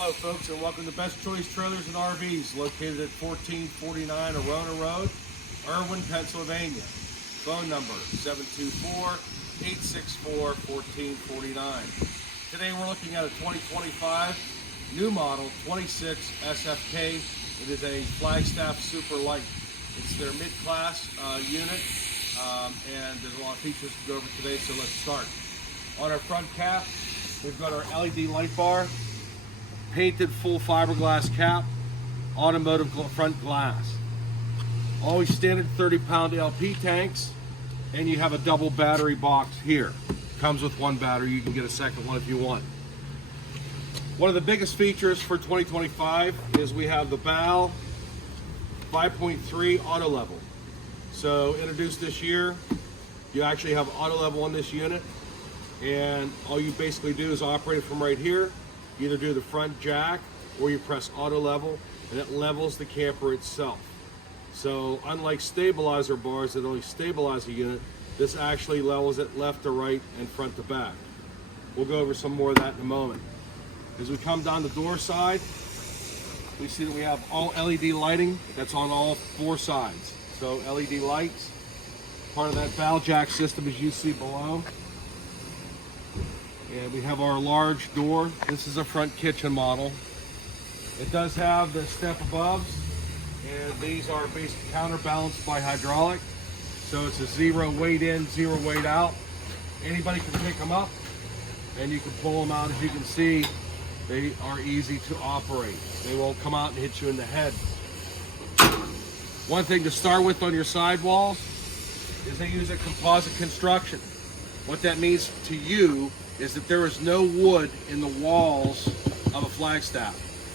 Hello folks, and welcome to Best Choice Trailers and RVs, located at 1449 Arona Road, Irwin, Pennsylvania. Phone number 724-864-1449. Today we're looking at a 2025 new model 26Sfk. It is a Flagstaff Super Lite. It's their mid-class unit, and there's a lot of features to go over today, so let's start. On our front cap, we've got our LED light bar, painted full fiberglass cap, automotive front glass. Always standard 30-pound LP tanks, and you have a double battery box here. Comes with one battery, you can get a second one if you want. One of the biggest features for 2025 is we have the BAL 5.3 auto level. So introduced this year, you actually have auto level on this unit, and all you basically do is operate it from right here. You either do the front jack or you press auto level, and it levels the camper itself. So unlike stabilizer bars that only stabilize a unit, this actually levels it left to right and front to back. We'll go over some more of that in a moment. As we come down the door side, we see that we have all LED lighting that's on all four sides. So LED lights, part of that BAL jack system as you see below. And we have our large door. This is a front kitchen model. It does have the step aboves, and these are basically counterbalanced by hydraulic. So it's a zero weight in, zero weight out. Anybody can pick them up, and you can pull them out. As you can see, they are easy to operate. They won't come out and hit you in the head. One thing to start with on your sidewalls is they use a composite construction. What that means to you is that there is no wood in the walls of a Flagstaff.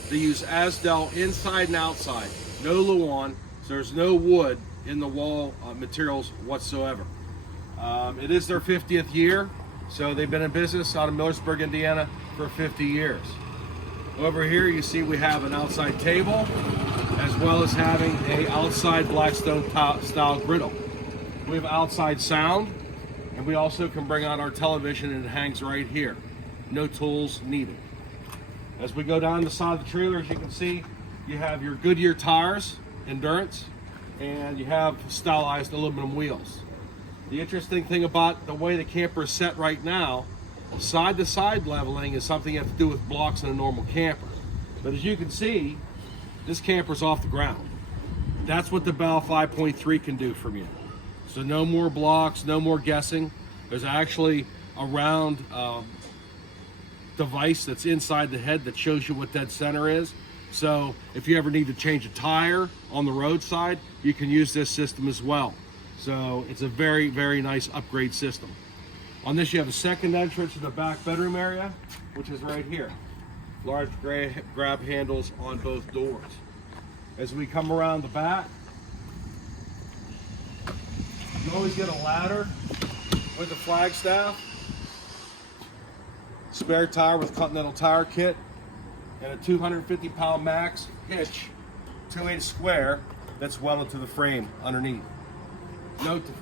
They use Asdel inside and outside, no Luan, so there's no wood in the wall materials whatsoever. It is their 50th year, so they've been in business out of Millersburg, Indiana for 50 years. Over here you see we have an outside table, as well as having a outside Blackstone style griddle. We have outside sound, and we also can bring out our television, and it hangs right here. No tools needed. As we go down the side of the trailer, as you can see, you have your Goodyear tires, Endurance, and you have stylized aluminum wheels. The interesting thing about the way the camper is set right now, side-to-side leveling is something you have to do with blocks in a normal camper. But as you can see, this camper's off the ground. That's what the BAL 5.3 can do from you. So no more blocks, no more guessing. There's actually a round device that's inside the head that shows you what dead center is. So if you ever need to change a tire on the roadside, you can use this system as well. So it's a very, very nice upgrade system. On this, you have a second entrance to the back bedroom area, which is right here. Large grab handles on both doors. As we come around the back, you always get a ladder with the Flagstaff, spare tire with Continental Tire Kit, and a 250-pound max hitch, 2-inch square, that's welded to the frame underneath. Note the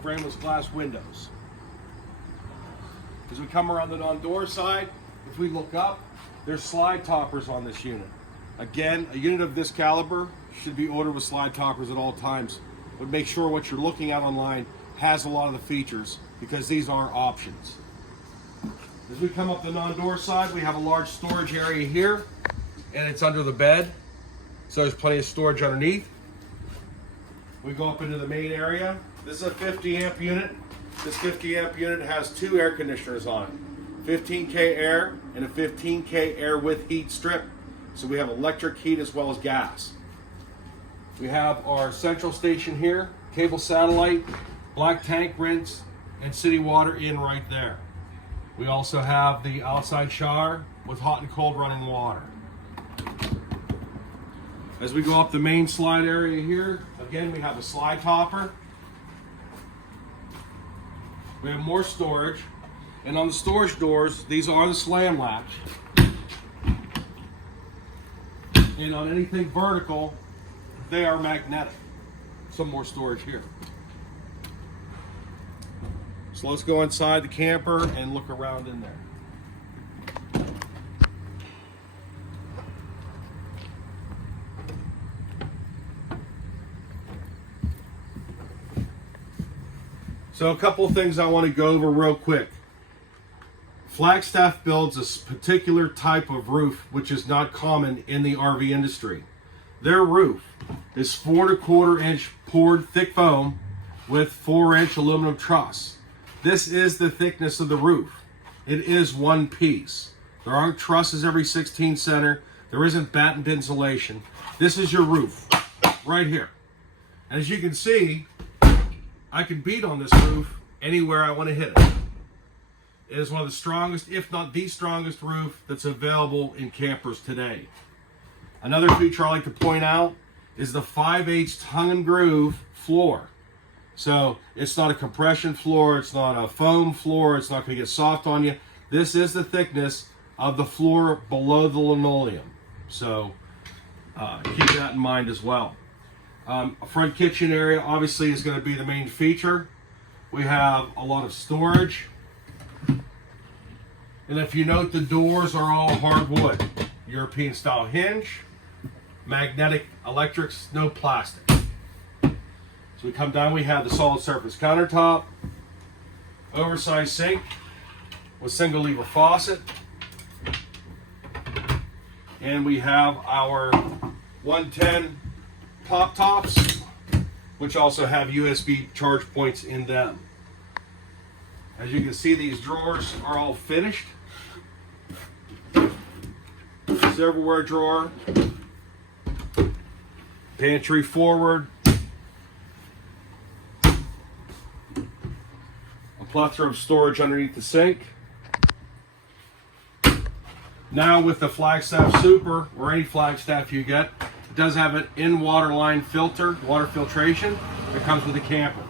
frameless glass windows. As we come around the non-door side, if we look up, there's slide toppers on this unit. Again, a unit of this caliber should be ordered with slide toppers at all times. But make sure what you're looking at online has a lot of the features, because these are options. As we come up the non-door side, we have a large storage area here, and it's under the bed, so there's plenty of storage underneath. We go up into the main area. This is a 50 amp unit. This 50 amp unit has two air conditioners on it, 15K air and a 15K air with heat strip. So we have electric heat as well as gas. We have our central station here, cable satellite, black tank rinse, and city water in right there. We also have the outside shower with hot and cold running water. As we go up the main slide area here, again we have a slide topper. We have more storage, and on the storage doors, these are the slam latch. And on anything vertical, they are magnetic. Some more storage here. So let's go inside the camper and look around in there. So a couple of things I want to go over real quick. Flagstaff builds a particular type of roof which is not common in the RV industry. Their roof is 4¼ inch poured thick foam with 4-inch aluminum truss. This is the thickness of the roof. It is one piece. There aren't trusses every 16 center. There isn't battened insulation. This is your roof right here. And as you can see, I can beat on this roof anywhere I want to hit it. It is one of the strongest, if not the strongest roof that's available in campers today. Another feature I like to point out is the 5/8 tongue and groove floor. So it's not a compression floor, it's not a foam floor, it's not going to get soft on you. This is the thickness of the floor below the linoleum. So keep that in mind as well. A front kitchen area obviously is going to be the main feature. We have a lot of storage. And if you note, the doors are all hardwood. European style hinge, magnetic electrics, no plastic. So we come down, we have the solid surface countertop, oversized sink with single lever faucet, and we have our 110 pop tops, which also have USB charge points in them. As you can see, these drawers are all finished. Silverware drawer, pantry forward, a plethora of storage underneath the sink. Now with the Flagstaff Super, or any Flagstaff you get, it does have an in-water line filter, water filtration, that comes with the camper.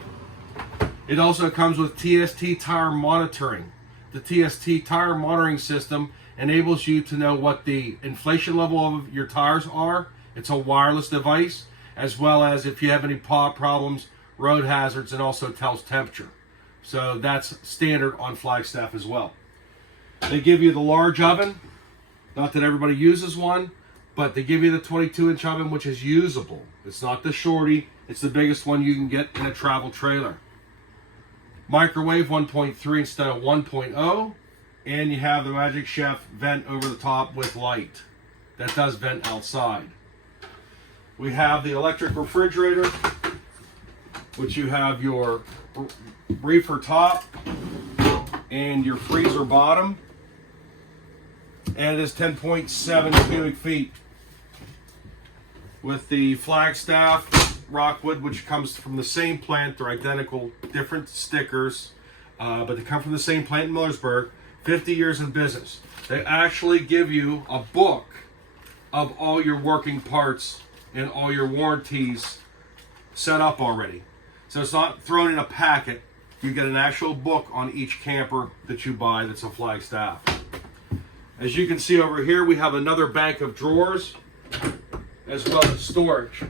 It also comes with TST tire monitoring. The TST tire monitoring system enables you to know what the inflation level of your tires are. It's a wireless device, as well as if you have any problems, road hazards, and also tells temperature. So that's standard on Flagstaff as well. They give you the large oven. Not that everybody uses one, but they give you the 22-inch oven, which is usable. It's not the shorty. It's the biggest one you can get in a travel trailer. Microwave 1.3 instead of 1.0, and you have the Magic Chef vent over the top with light that does vent outside. We have the electric refrigerator, which you have your reefer top and your freezer bottom, and it is 10.7 cubic feet. With the Flagstaff Rockwood, which comes from the same plant, they're identical, different stickers, but they come from the same plant in Millersburg. 50 years in business. They actually give you a book of all your working parts and all your warranties set up already. So it's not thrown in a packet. You get an actual book on each camper that you buy that's a Flagstaff. As you can see over here, we have another bank of drawers as well as storage.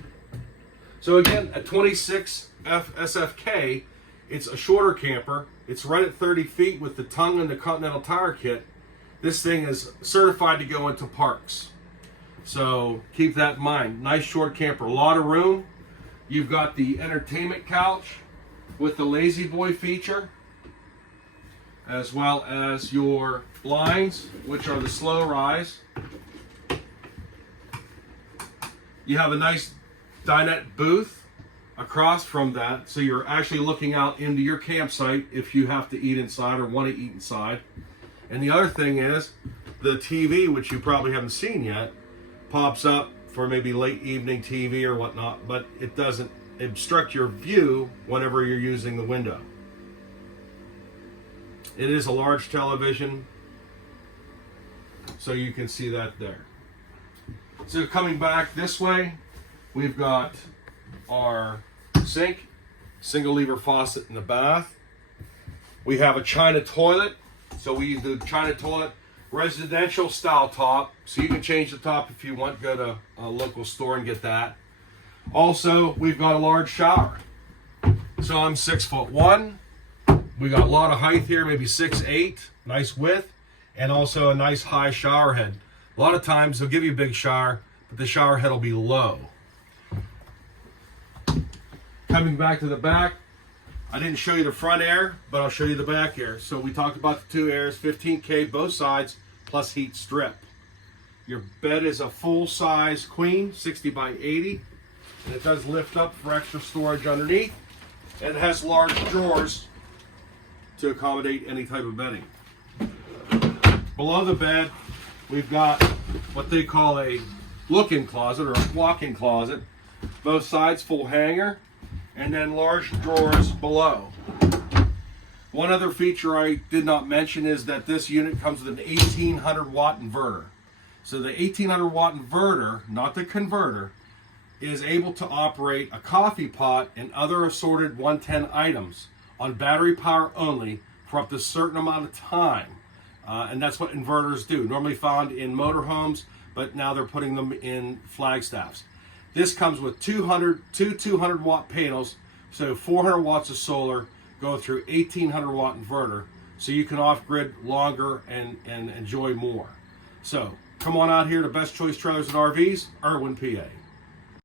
So again, a 26Sfk, it's a shorter camper. It's right at 30 feet with the tongue and the Continental Tire kit. This thing is certified to go into parks. So keep that in mind. Nice short camper, a lot of room. You've got the entertainment couch with the Lazy Boy feature, as well as your blinds, which are the slow rise. You have a nice dinette booth across from that, so you're actually looking out into your campsite if you have to eat inside or want to eat inside. And the other thing is the TV, which you probably haven't seen yet, pops up for maybe late evening TV or whatnot, but it doesn't obstruct your view whenever you're using the window. It is a large television, so you can see that there. So coming back this way, we've got our sink, single lever faucet in the bath. We have a China toilet. So we use the China toilet residential style top. So you can change the top if you want. Go to a local store and get that. Also, we've got a large shower. So I'm 6'1". We got a lot of height here, maybe 6'8", nice width, and also a nice high shower head. A lot of times they'll give you a big shower, but the shower head will be low. Coming back to the back, I didn't show you the front air, but I'll show you the back air. So we talked about the two airs, 15K both sides, plus heat strip. Your bed is a full-size queen, 60 by 80. And it does lift up for extra storage underneath. And it has large drawers to accommodate any type of bedding. Below the bed, we've got what they call a look-in closet or a walk-in closet. Both sides full hanger, and then large drawers below. One other feature I did not mention is that this unit comes with an 1800 watt inverter. So the 1800 watt inverter, not the converter, is able to operate a coffee pot and other assorted 110 items on battery power only for up to a certain amount of time. And that's what inverters do, normally found in motorhomes, but now they're putting them in Flagstaffs. This comes with two 200 watt panels, so 400 watts of solar, go through 1800 watt inverter, so you can off-grid longer and enjoy more. So come on out here to Best Choice Trailers and RVs, Irwin, PA.